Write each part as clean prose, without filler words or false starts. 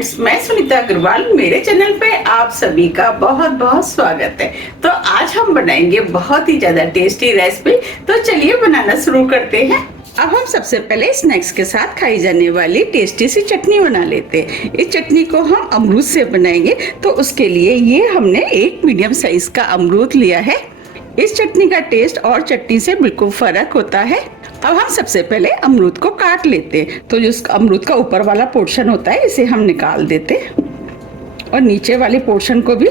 Friends, मैं सुनीता अग्रवाल। मेरे channel पे आप सभी का बहुत बहुत स्वागत है। तो आज हम बनाएंगे बहुत ही ज्यादा टेस्टी रेसिपी। तो चलिए बनाना शुरू करते हैं। अब हम सबसे पहले स्नैक्स के साथ खाई जाने वाली टेस्टी सी चटनी बना लेते हैं। इस चटनी को हम अमरूद से बनाएंगे। तो उसके लिए ये हमने एक मीडियम साइज का अमरूद लिया है। इस चटनी का टेस्ट और चटनी से बिल्कुल फर्क होता है। अब हम सबसे पहले अमरूद को काट लेते हैं। तो जो अमरूद का ऊपर वाला पोर्शन होता है इसे हम निकाल देते हैं और नीचे वाले पोर्शन को भी,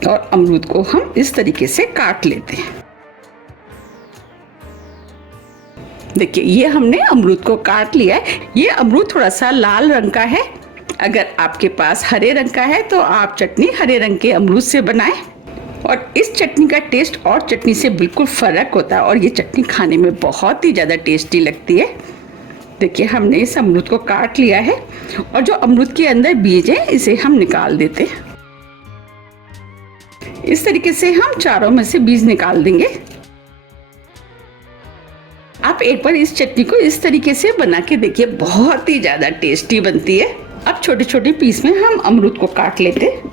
और अमरूद को हम इस तरीके से काट लेते हैं। देखिए, ये हमने अमरूद को काट लिया है। ये अमरूद थोड़ा सा लाल रंग का है। अगर आपके पास हरे रंग का है तो आप चटनी हरे रंग के अमरूद से बनाएं। और इस चटनी का टेस्ट और चटनी से बिल्कुल फ़र्क होता है और ये चटनी खाने में बहुत ही ज़्यादा टेस्टी लगती है। देखिए, हमने इस अमरूद को काट लिया है और जो अमरूद के अंदर बीज है इसे हम निकाल देते हैं। इस तरीके से हम चारों में से बीज निकाल देंगे। आप एक बार इस चटनी को इस तरीके से बना के देखिए, बहुत ही ज़्यादा टेस्टी बनती है। अब छोटे छोटे पीस में हम अमरूद को काट लेते हैं।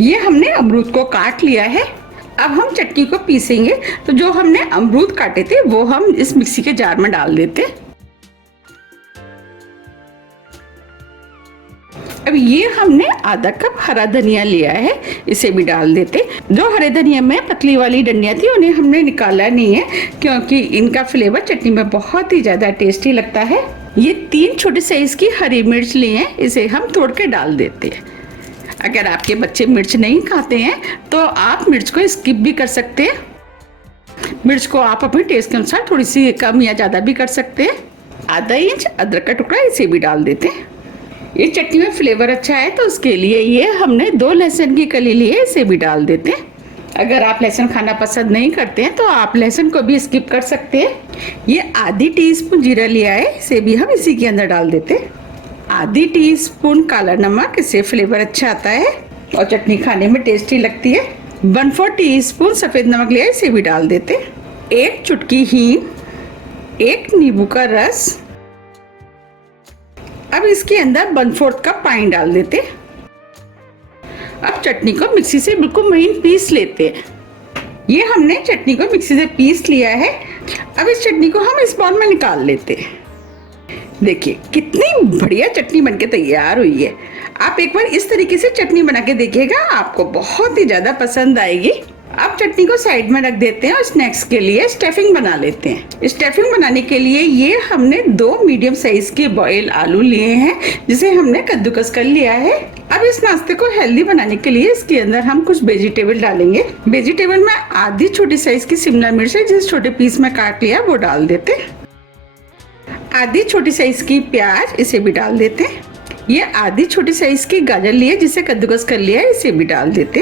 ये हमने अमरूद को काट लिया है। अब हम चटनी को पीसेंगे। तो जो हमने अमरूद काटे थे वो हम इस मिक्सी के जार में डाल देते। अब ये हमने आधा कप हरा धनिया लिया है, इसे भी डाल देते। जो हरे धनिया में पतली वाली डंडियां थी उन्हें हमने निकाला नहीं है, क्योंकि इनका फ्लेवर चटनी में बहुत ही ज्यादा टेस्टी लगता है। ये 3 छोटे साइज की हरी मिर्च ली है, इसे हम तोड़ के डाल देते हैं। अगर आपके बच्चे मिर्च नहीं खाते हैं तो आप मिर्च को स्किप भी कर सकते हैं। मिर्च को आप अपने टेस्ट के अनुसार थोड़ी सी कम या ज़्यादा भी कर सकते हैं। आधा इंच अदरक का टुकड़ा, इसे भी डाल देते हैं। ये चटनी में फ्लेवर अच्छा है तो उसके लिए ये हमने 2 लहसुन की कली ली है, इसे भी डाल देते हैं। अगर आप लहसुन खाना पसंद नहीं करते हैं तो आप लहसुन को भी स्किप कर सकते हैं। ये आधी टीस्पून जीरा लिया है, इसे भी हम इसी के अंदर डाल देते हैं। आधी टीस्पून काला नमक, इससे फ्लेवर अच्छा आता है और चटनी खाने में टेस्टी लगती है। 1/4 टीस्पून सफ़ेद नमक लिया है, इसे भी डाल देते। 1 चुटकी हींग, 1 नींबू का रस। अब इसके अंदर 1/4 कप पानी डाल देते। अब चटनी को मिक्सी से बिल्कुल महीन पीस लेते हैं। ये हमने चटनी को मिक्सी से पीस लिया है। अब इस चटनी को हम इस बाउल में निकाल लेते हैं। देखिए, कितनी बढ़िया चटनी बनके तैयार हुई है। आप एक बार इस तरीके से चटनी बना के देखिएगा, आपको बहुत ही ज़्यादा पसंद आएगी। अब चटनी को साइड में रख देते हैं और स्नैक्स के लिए स्टफिंग बना लेते हैं। स्टफिंग बनाने के लिए ये हमने 2 मीडियम साइज के बॉयल आलू लिए हैं, जिसे हमने कद्दूकस कर लिया है। अब इस नाश्ते को हेल्दी बनाने के लिए इसके अंदर हम कुछ वेजिटेबल डालेंगे। वेजिटेबल में आधी छोटी साइज की शिमला मिर्च है, जिस छोटे पीस में काट लिया वो डाल देते। आधी छोटी साइज की प्याज, इसे भी डाल देते। ये आधी छोटी साइज की गाजर लिए जिसे कद्दूकस कर लिया है, इसे भी डाल देते।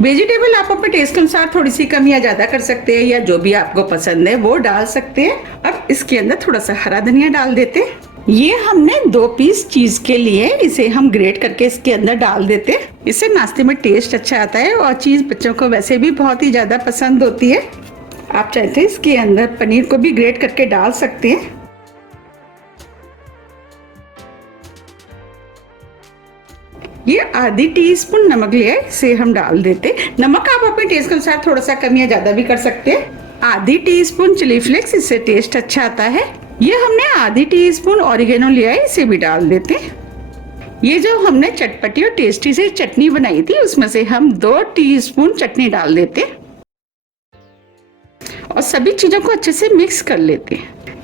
वेजिटेबल आप अपने टेस्ट के अनुसार थोड़ी सी कम या ज्यादा कर सकते हैं, या जो भी आपको पसंद है वो डाल सकते हैं। अब इसके अंदर थोड़ा सा हरा धनिया डाल देते। ये हमने 2 पीस चीज के लिए, इसे हम ग्रेट करके इसके अंदर डाल देते। इससे नाश्ते में टेस्ट अच्छा आता है और चीज बच्चों को वैसे भी बहुत ही ज्यादा पसंद होती है। आप चाहते हैं इसके अंदर पनीर को भी ग्रेट करके डाल सकते हैं। ये आधी टीस्पून नमक लिया है, इसे हम डाल देते। नमक आप अपने टेस्ट के अनुसार थोड़ा सा कम या ज्यादा भी कर सकते हैं। आधी टीस्पून चिली फ्लेक्स, इससे टेस्ट अच्छा आता है। ये हमने आधी टीस्पून ऑरिगेनो लिया है, इसे भी डाल देते। ये जो हमने चटपटी और टेस्टी से चटनी बनाई थी उसमें से हम 2 टीस्पून चटनी डाल देते और सभी चीजों को अच्छे से मिक्स कर लेते।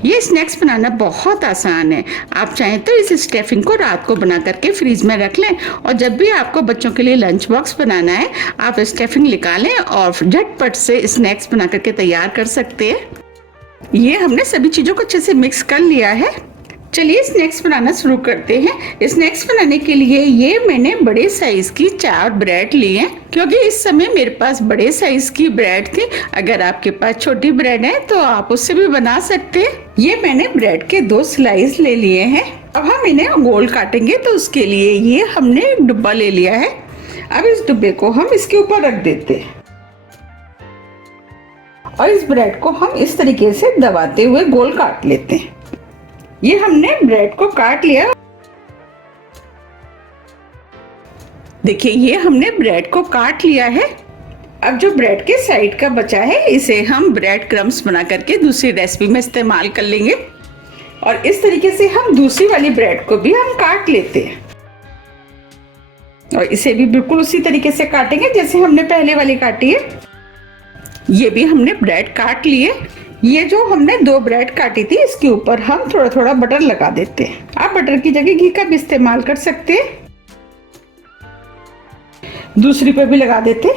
ये स्नैक्स बनाना बहुत आसान है। आप चाहें तो इस स्टफिंग को रात को बना करके फ्रीज में रख लें और जब भी आपको बच्चों के लिए लंच बॉक्स बनाना है आप स्टफिंग निकालें और झटपट से स्नैक्स बना करके तैयार कर सकते हैं। ये हमने सभी चीज़ों को अच्छे से मिक्स कर लिया है। चलिए स्नैक्स बनाना शुरू करते हैं। स्नैक्स बनाने के लिए ये मैंने बड़े साइज की 4 ब्रेड लिए हैं, क्योंकि इस समय मेरे पास बड़े साइज की ब्रेड थी। अगर आपके पास छोटी ब्रेड है तो आप उससे भी बना सकते हैं। ये मैंने ब्रेड के 2 स्लाइस ले लिए हैं। अब हम इन्हें गोल काटेंगे तो उसके लिए ये हमने एक डिब्बा ले लिया है। अब इस डिब्बे को हम इसके ऊपर रख देते हैं और इस ब्रेड को हम इस तरीके से दबाते हुए गोल काट लेते हैं। ये हमने ब्रेड को काट लिया। देखिए ये हमने ब्रेड को काट लिया है। अब जो ब्रेड के साइड का बचा है इसे हम ब्रेड क्रम्स बना करके दूसरी रेसिपी में इस्तेमाल कर लेंगे। और इस तरीके से हम दूसरी वाली ब्रेड को भी हम काट लेते हैं और इसे भी बिल्कुल उसी तरीके से काटेंगे जैसे हमने पहले वाली काटी है। ये भी हमने ब्रेड काट लिए। ये जो हमने 2 ब्रेड काटी थी इसके ऊपर हम थोड़ा थोड़ा बटर लगा देते हैं। आप बटर की जगह घी का भी इस्तेमाल कर सकते हैं। दूसरी पे भी लगा देते।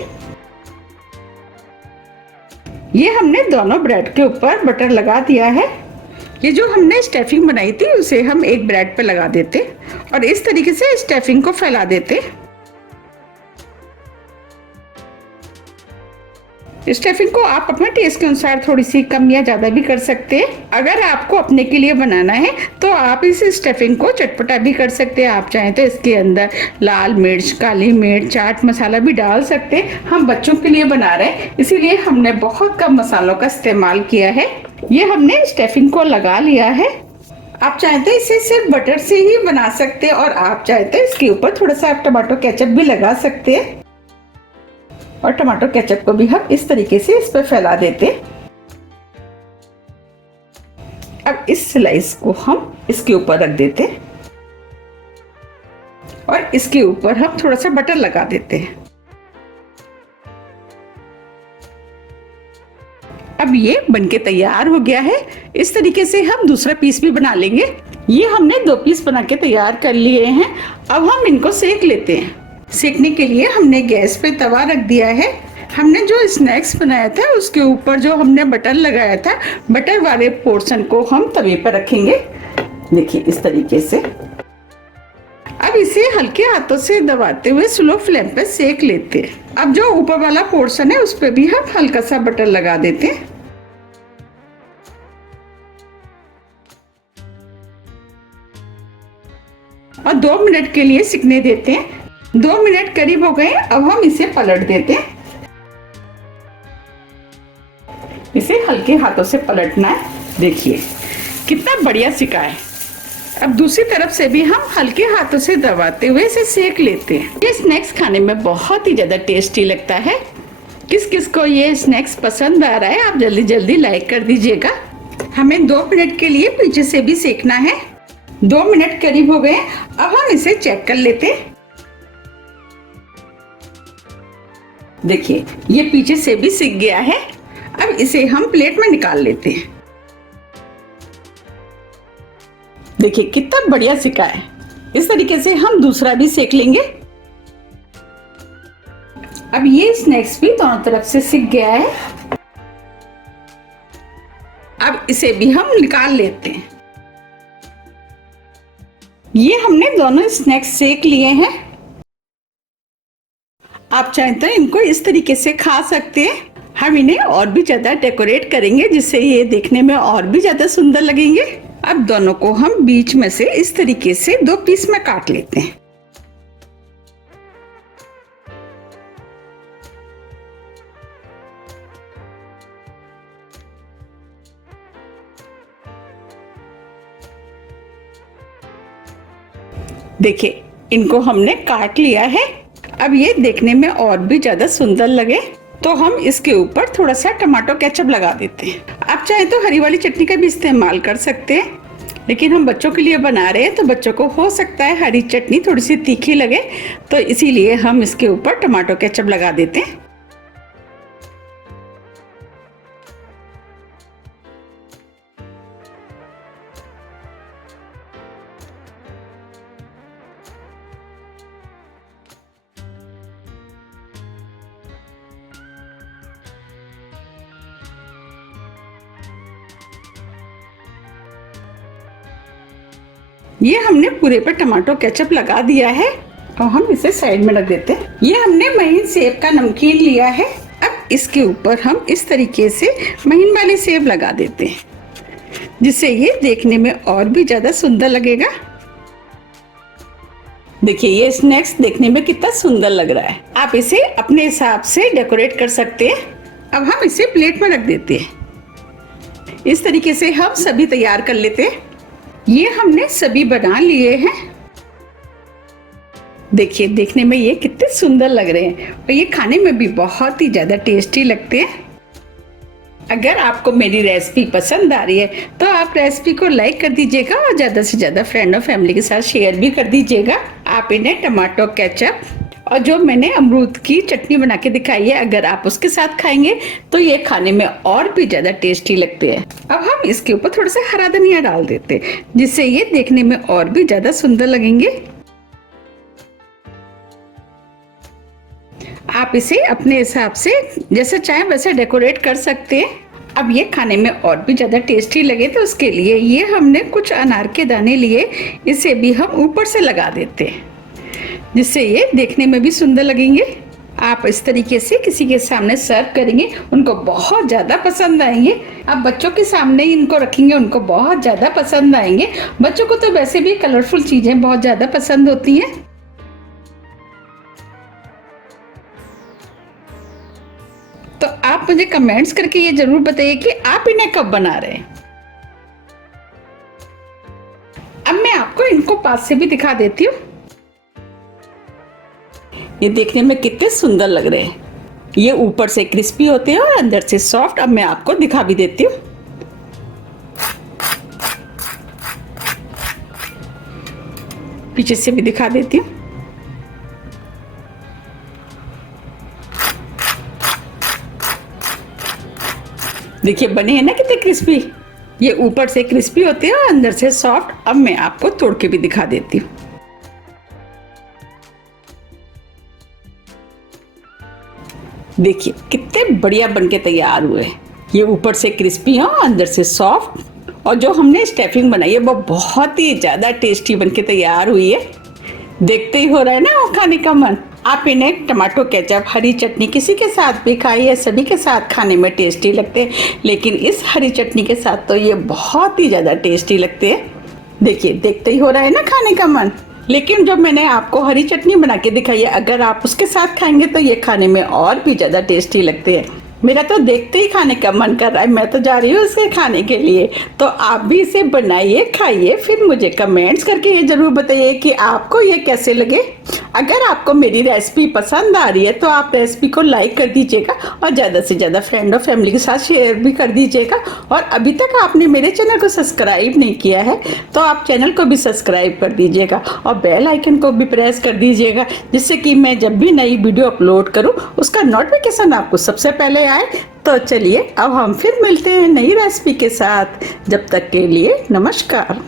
ये हमने दोनों ब्रेड के ऊपर बटर लगा दिया है। ये जो हमने स्टफिंग बनाई थी उसे हम एक ब्रेड पे लगा देते और इस तरीके से स्टफिंग को फैला देते। स्टफिंग को आप अपने टेस्ट के अनुसार थोड़ी सी कम या ज्यादा भी कर सकते हैं। अगर आपको अपने के लिए बनाना है तो आप इस स्टफिंग को चटपटा भी कर सकते हैं। आप चाहें तो इसके अंदर लाल मिर्च, काली मिर्च, चाट मसाला भी डाल सकते हैं। हम बच्चों के लिए बना रहे हैं इसीलिए हमने बहुत कम मसालों का इस्तेमाल किया है। ये हमने स्टफिंग को लगा लिया है। आप चाहें तो इसे सिर्फ बटर से ही बना सकते हैं और आप चाहें तो इसके ऊपर थोड़ा सा टमाटो केचप भी लगा सकते हैं और टमाटो केचप को भी हम इस तरीके से इस पर फैला देते। अब इस स्लाइस को हम इसके ऊपर रख देते और इसके ऊपर हम थोड़ा सा बटर लगा देते हैं। अब ये बनके तैयार हो गया है। इस तरीके से हम दूसरा पीस भी बना लेंगे। ये हमने 2 पीस बना के तैयार कर लिए हैं। अब हम इनको सेक लेते हैं। सेकने के लिए हमने गैस पे तवा रख दिया है। हमने जो स्नैक्स बनाया था उसके ऊपर जो हमने बटर लगाया था, बटर वाले पोर्शन को हम तवे पर रखेंगे। देखिए इस तरीके से। अब इसे हल्के हाथों से दबाते हुए स्लो फ्लेम पे सेक लेते हैं। अब जो ऊपर वाला पोर्शन है उस पे भी हम हल्का सा बटर लगा देते हैं। और 2 मिनट के लिए सिकने देते हैं। 2 मिनट करीब हो गए। अब हम इसे पलट देते हैं। इसे हल्के हाथों से पलटना है। देखिए कितना बढ़िया सिका है। अब दूसरी तरफ से भी हम हल्के हाथों से दबाते हुए इसे सेक लेते हैं। ये स्नैक्स खाने में बहुत ही ज्यादा टेस्टी लगता है। किस किस को ये स्नैक्स पसंद आ रहा है आप जल्दी जल्दी लाइक कर दीजिएगा। हमें 2 मिनट के लिए पीछे से भी सेकना है। 2 मिनट करीब हो गए। अब हम इसे चेक कर लेते हैं। देखिए ये पीछे से भी सिक गया है। अब इसे हम प्लेट में निकाल लेते हैं। देखिए कितना बढ़िया सिका है। इस तरीके से हम दूसरा भी सेक लेंगे। अब ये स्नैक्स भी दोनों तरफ से सिक गया है। अब इसे भी हम निकाल लेते हैं। ये हमने दोनों स्नैक्स सेक लिए हैं। आप चाहें तो इनको इस तरीके से खा सकते हैं। हम इन्हें और भी ज्यादा डेकोरेट करेंगे जिससे ये देखने में और भी ज्यादा सुंदर लगेंगे। अब दोनों को हम बीच में से इस तरीके से 2 पीस में काट लेते हैं। देखिए इनको हमने काट लिया है। अब ये देखने में और भी ज्यादा सुंदर लगे तो हम इसके ऊपर थोड़ा सा टमाटो केचप लगा देते हैं। आप चाहे तो हरी वाली चटनी का भी इस्तेमाल कर सकते हैं, लेकिन हम बच्चों के लिए बना रहे हैं तो बच्चों को हो सकता है हरी चटनी थोड़ी सी तीखी लगे, तो इसीलिए हम इसके ऊपर टमाटो केचप लगा देते हैं। ये हमने पूरे पर टमाटो केचप लगा दिया है और हम इसे साइड में रख देते हैं। ये हमने महीन सेब का नमकीन लिया है। अब इसके ऊपर हम इस तरीके से महीन वाले सेब लगा देते हैं जिससे ये देखने में और भी ज्यादा सुंदर लगेगा। देखिए ये स्नैक्स देखने में कितना सुंदर लग रहा है। आप इसे अपने हिसाब से डेकोरेट कर सकते हैं। अब हम इसे प्लेट में रख देते हैं। इस तरीके से हम सभी तैयार कर लेते हैं। ये हमने सभी बना लिए हैं। देखिए, देखने में ये कितने सुंदर लग रहे हैं और ये खाने में भी बहुत ही ज़्यादा टेस्टी लगते हैं। अगर आपको मेरी रेसिपी पसंद आ रही है तो आप रेसिपी को लाइक कर दीजिएगा और ज़्यादा से ज़्यादा फ्रेंड और फैमिली के साथ शेयर भी कर दीजिएगा। आप इन्हें टमाटो केचप और जो मैंने अमरूद की चटनी बना के दिखाई है, अगर आप उसके साथ खाएंगे तो ये खाने में और भी ज़्यादा टेस्टी लगते हैं। अब हम इसके ऊपर थोड़ा सा हरा धनिया डाल देते हैं, जिससे ये देखने में और भी ज़्यादा सुंदर लगेंगे। आप इसे अपने हिसाब से जैसे चाहे वैसे डेकोरेट कर सकते हैं। अब ये खाने में और भी ज़्यादा टेस्टी लगे तो उसके लिए ये हमने कुछ अनार के दाने लिए, इसे भी हम ऊपर से लगा देते हैं, जिससे ये देखने में भी सुंदर लगेंगे। आप इस तरीके से किसी के सामने सर्व करेंगे, उनको बहुत ज़्यादा पसंद आएंगे। आप बच्चों के सामने इनको रखेंगे, उनको बहुत ज़्यादा पसंद आएंगे। बच्चों को तो वैसे भी कलरफुल चीज़ें बहुत ज़्यादा पसंद होती हैं। तो आप मुझे कमेंट्स करके ये जरूर बताइए कि आप इन्हें कब बना रहे हैं। अब मैं आपको इनको पास से भी दिखा देती हूँ। ये देखने में कितने सुंदर लग रहे हैं। ये ऊपर से क्रिस्पी होते हैं और अंदर से सॉफ्ट। अब मैं आपको दिखा भी देती हूँ। पीछे से भी दिखा देती हूँ। देखिए बने हैं ना कितने क्रिस्पी। ये ऊपर से क्रिस्पी होते हैं और अंदर से सॉफ्ट। अब मैं आपको तोड़ के भी दिखा देती हूँ। देखिए कितने बढ़िया बनके तैयार हुए हैं। ये ऊपर से क्रिस्पी है और अंदर से सॉफ्ट। और जो हमने स्टफिंग बनाई है वो बहुत ही ज़्यादा टेस्टी बनके तैयार हुई है। देखते ही हो रहा है ना वो खाने का मन। आप इन्हें टमाटो केचप, हरी चटनी किसी के साथ भी खाइए, सभी के साथ खाने में टेस्टी लगते हैं। लेकिन इस हरी चटनी के साथ तो ये बहुत ही ज़्यादा टेस्टी लगते हैं। देखिए देखते ही हो रहा है ना खाने का मन। लेकिन जब मैंने आपको हरी चटनी बना के दिखाई है, अगर आप उसके साथ खाएंगे तो ये खाने में और भी ज़्यादा टेस्टी लगते हैं। मेरा तो देखते ही खाने का मन कर रहा है। मैं तो जा रही हूँ इसे खाने के लिए। तो आप भी इसे बनाइए, खाइए, फिर मुझे कमेंट्स करके ये ज़रूर बताइए कि आपको ये कैसे लगे। अगर आपको मेरी रेसिपी पसंद आ रही है तो आप रेसिपी को लाइक कर दीजिएगा और ज़्यादा से ज़्यादा फ्रेंड और फैमिली के साथ शेयर भी कर दीजिएगा। और अभी तक आपने मेरे चैनल को सब्सक्राइब नहीं किया है तो आप चैनल को भी सब्सक्राइब कर दीजिएगा और बेल आइकन को भी प्रेस कर दीजिएगा, जिससे कि मैं जब भी नई वीडियो अपलोड करूं उसका नोटिफिकेशन आपको सबसे पहले आए। तो चलिए अब हम फिर मिलते हैं नई रेसिपी के साथ। जब तक के लिए नमस्कार।